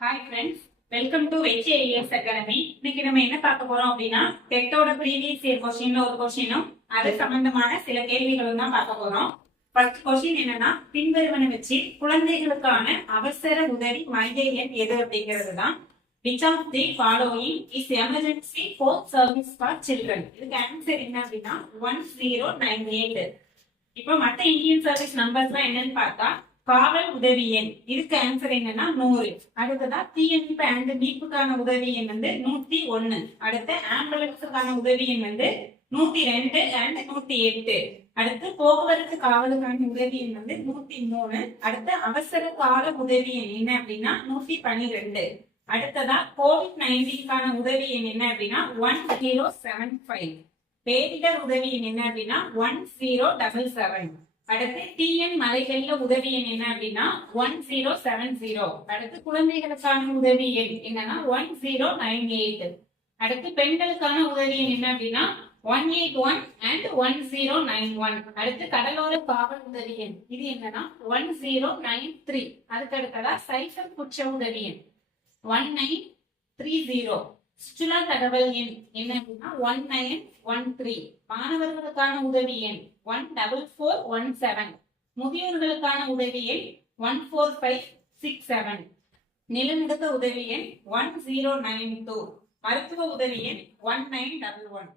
Hi friends, welcome to HAS academy. இன்னைக்கு நம்ம என்ன பார்க்க போறோம் அப்படின்னா, டெட்டோட ப்ரீவியஸ் இயர் கொஸ்டின்ல ஒரு கொஸ்டினும் அது சம்பந்தமான சில கேள்விகளும் தான் பார்க்க போறோம். ஃபர்ஸ்ட் கொஸ்டின் என்னன்னா, பின்வருவன வச்சு குழந்தைகளுக்கான அவசர உதவி மைய எண் எது அப்படிங்கிறது தான். Which of the following is emergency four service for children? இதுக்கு ஆன்சர் என்ன அப்படின்னா 1098. இப்போ மற்ற இந்தியன் சர்வீஸ் நம்பர்ஸ்லாம் என்னன்னு பார்த்தா, காவல் உதவி எண் இதுக்கு ஆன்சர் என்னன்னா 100. அடுத்ததா தீயணைப்பு அண்ட் மீட்புக்கான உதவி எண் வந்து 101. அடுத்து ஆம்புலன்ஸுக்கான உதவி எண் வந்து 102 அண்ட் 108. அடுத்து போக்குவரத்து காவலுக்கான உதவி எண் வந்து 103. அடுத்து அவசர கால உதவி எண் என்ன அப்படின்னா 112. அடுத்ததா COVID-19க்கான உதவி எண் என்ன அப்படின்னா 1075. பேரிடர் உதவி எண் என்ன அப்படின்னா 1077. அடுத்து டிஎன் மலைகள்ல உதவி எண் என்ன அப்படின்னா 1070. அடுத்து குழந்தைகளுக்கான உதவி எண் என்னன்னா 1098. அடுத்து பெண்களுக்கான உதவி எண் என்ன அப்படின்னா 181 and 1091. அடுத்து கடலோர காவல் உதவி எண் இது என்னன்னா 1093. அதுக்கு அடுத்ததா சைபர் குற்ற உதவி எண் 1930. சுற்றுலா தகவல் எண் என்ன அப்படின்னா 1913. மாணவர்களுக்கான உதவி எண் 14417. முதியோர்களுக்கான உதவி எண் 14567. நிலநடுக்க உதவி எண் 1092. மருத்துவ உதவி எண் 1911.